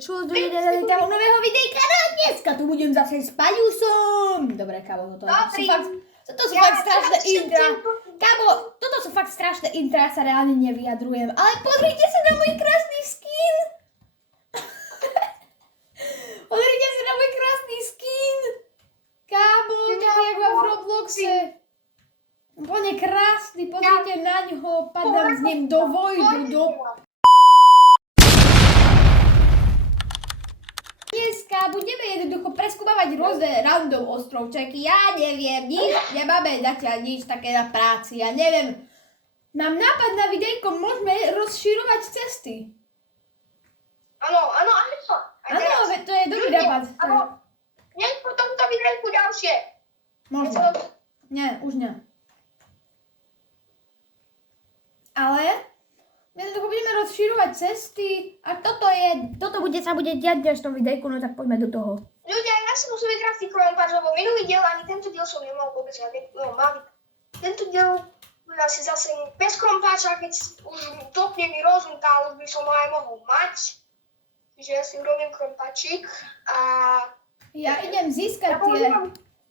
Čo do nového videjka? No dneska tu budem zase s Paľusom. Dobre, kámo, toto sú fakt strašné intra. Kámo, toto sú fakt strašné intra, ja sa reálne nevyjadrujem. Ale pozrite sa na môj krásny skin. Pozrite sa na môj krásny skin. Kámo, tak jak mám v Robloxe. Úplne krásny, pozrite na ňo, padám s ním do vojdu, do... Dneska budeme jednoducho preskúmavať rôzne random ostrovčeky. Ja neviem, nič, nemáme zatiaľ nič také na práci, ja neviem. Mám nápad na videjko, môžeme rozširovať cesty. Áno. Áno, to je dobrý nápad. Nech po tomto videjku ďalšie. Možno. Nie, už nie. Ale jednoducho budeme rozširovať cesty a toto sa bude diať v dnešnom videjku, no tak poďme do toho. Ľudia, ja si musím vygrať krompáč, lebo minulý diel ani tento diel som nemal vôbec žiadny, tento diel asi zase bez krompáča, keď už topne mi rozum, už by som ho aj mohol mať. Čiže ja si urobím krompáčik a... Ja idem získať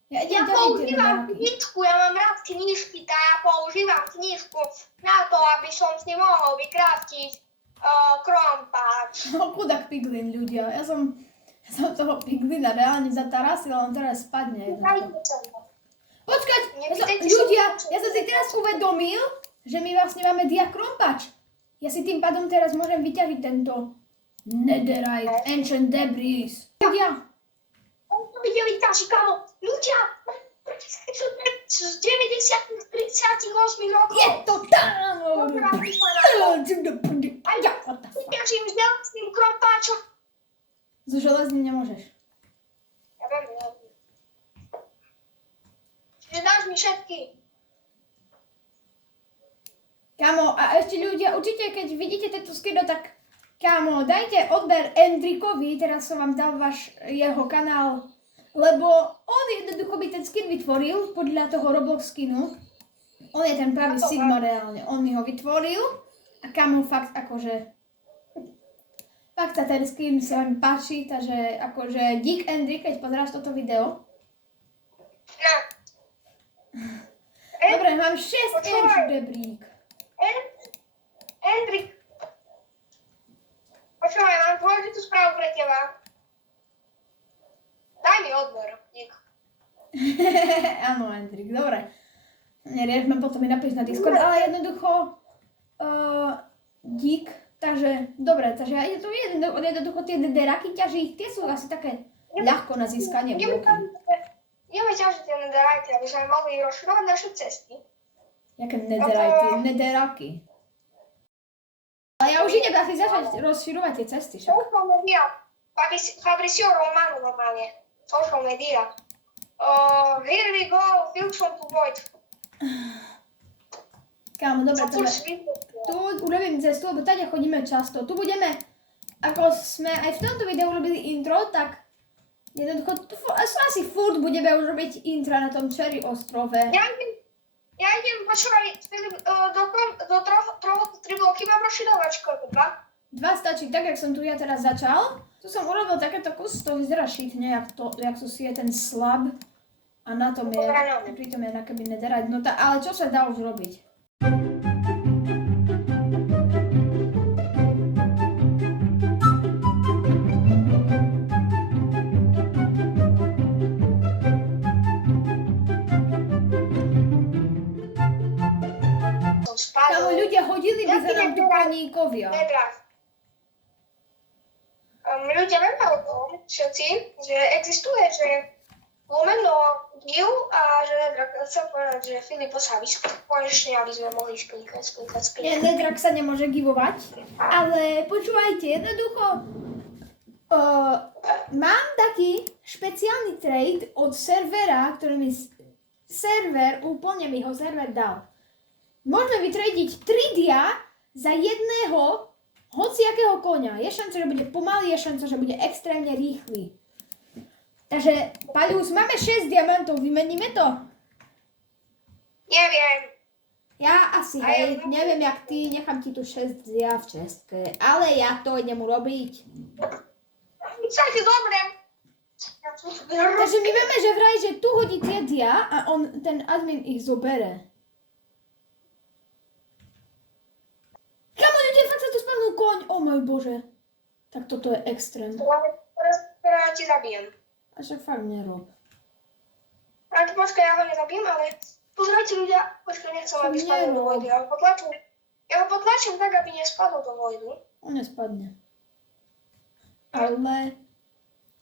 Ja používam knižku, ja mám rád knižky, tak ja používam knižku na to, aby som s ním mohol vykraftiť krompáč. No chudák piglin, ľudia. Ja som toho piglina reálne zatarasil, on teraz spadne. Počkať, ľudia, ja som si teraz uvedomil, že my vlastne máme diakrompač. Ja si tým pádom teraz môžem vyťažiť tento Netherite, Ancient Debris. Ľudia. Videli tá šikano. Ľudia, z 90 38 rokov. Je to tam! Vyťažím s železným krompáčom. So železným nemôžeš. Ja viem. Čiže dáš mi všetky. Kámo, a ešte ľudia, určite keď vidíte tento skino, tak kámo, dajte odber Endrikovi, teraz som vám dal jeho kanál, lebo on jednoducho by ten skin vytvoril podľa toho Roblox skinu. On je ten pravý Sigma reálne, on mi ho vytvoril a kámo fakt akože, fakt sa ten skin sa mi páči, takže akože dík Endrik, keď pozeráš toto video. No. Dobre, mám 6 inch debrík. Endrik. Počúvaj, mám dôležitú správu pre teba. Daj mi odber, dík. Áno, Endrik, dobre. Neriešme, potom mi napíš na Discord, ale jednoducho dík, takže, dobre, takže ja jednoducho tie deraky ťaží, tie sú asi také ľahko na získanie bloky. Ideme ťažiť tie netherite, aby sme mohli rozširovať naše cesty. Jaké netherite? Nederaky. Ale ja už idem asi začať rozširovať tie cesty však. Social media. Fabrizio Romano normálne. Social media. Here we go, Filtron to Void. Kámo, dobre, tu urobím cestu, lebo tady chodíme často. Tu budeme, ako sme aj v tomto videu urobili intro, tak jednoducho, asi furt budeme už robiť intro na tom Cherry ostrove. Ja idem, počúvaj, do troch 3 bloky mám rozširovačko, 2? 2 stačí, tak jak som tu ja teraz začal. Tu som urobil takéto kus, to vyzerá šitne, jak tu si je ten slab. A na tom je, pritom je nakeby netherite, no ale čo sa dá už robiť? Kámo, ľudia, hodili by sa nám tu paníkovia. Ľudia vieme o tom všetci, že existuje, že lomeno div a že Nedrak, chcem povedať, že Filipo sa vyskúť konečne, aby sme mohli špíkať. Nie, Nedrak sa nemôže givovať, ale počúvajte, jednoducho, mám taký špeciálny trade od servera, ktorý mi úplne mi ho server dal. Môžeme vytradiť 3 dia za jedného hociakého koňa. Je šanca, že bude pomalý, je šanca, že bude extrémne rýchly. Takže, Paľus, máme 6 diamantov, vymeníme to? Neviem. Ja asi, hej, neviem jak ty, nechám ti tu 6 dia v čestke, ale ja to idem urobiť. Vítajte, dobre. Takže my vieme, že vraj, že tu hodí tie dia a ten admin ich zobere. Kamo, ľudia, fakt sa tu spadnul koň. O môj bože. Tak toto je extrém. Teraz ti zabijem. A však fakt nerob. Ale to počkaj, ja ho nezabijem, ale pozrite ľudia, počkaj, nechcem, aby spadol do vojny. Ja ho potlačím tak, aby nespadol do vojny. On nespadne. Ale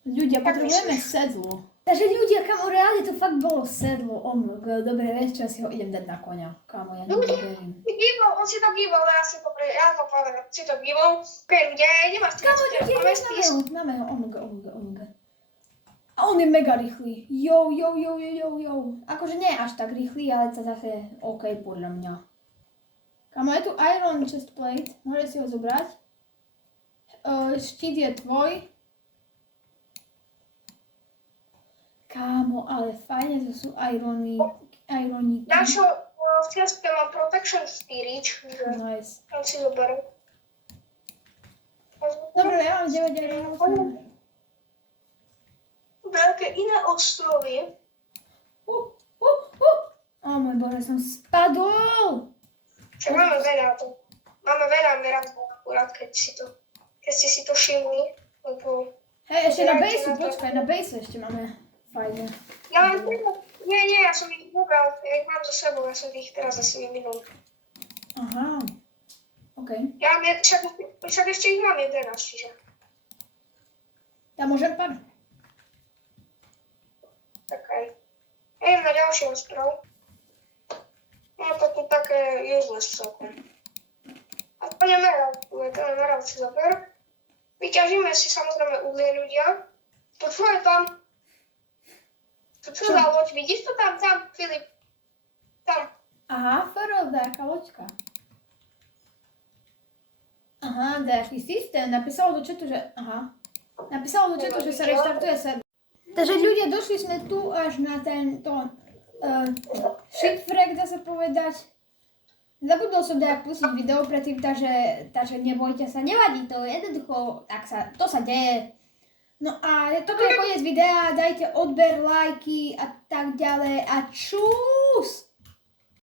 ľudia, potrebujeme sedlo. Takže ľudia, kamo, reálne to fakt bolo sedlo. Oh my god, dobre, vieš čo, ja si ho idem dať na koňa. Kamo, ja neverím. On si to gýbal, ja to poviem, si to gýbal. Okej, ľudia, ja idem a Kamo, ľudia, máme ho, oh my god, oh my god, oh my god. A on je mega rýchly. Jo. Akože nie až tak rýchly, ale to zase OK podľa mňa. Kamo, je tu Iron Chestplate, môžeš si ho zobrať. Štít je tvoj. Kámo, ale fajne, to sú ironíky. Ďalšou v cieľske mám Protection Spirit, že Nice. tam si zoberiem. Dobre, ja mám 9. Veľké iné ostrovy. O môj bože, som spadol. Čo máme veľa to. Máme veľa akurát, keď ste si to všimli. Lebo... Hej, ešte na base, počkaj, na base ešte máme fajne. Ja mám nie, ja som ich pobral, ja ich mám so sebou, ja som ich teraz zase vyminul. Aha, OK. Ja mám, však ešte ich mám 11, čiže. Ja môžem pár. Tak aj. Ja idem na ďalší ostrov. No to tu také useless celkom. A to je meral si zober. Vyťažíme si samozrejme uhlie ľudia. To čo je tam? To čo za loď? Vidíš to tam, Filip? Tam. Aha, Fero, nejaká loďka. Aha, nejaký systém. Napísalo do chatu, že... Aha. Napísalo do chatu, že sa reštartuje server. Takže ľudia, došli sme tu až na tento shipwreck, dá sa povedať. Zabudol som dať pustiť video predtým, takže nebojte sa, nevadí to, jednoducho, to sa deje. No a toto je koniec videa, dajte odber, lajky a tak ďalej a čus!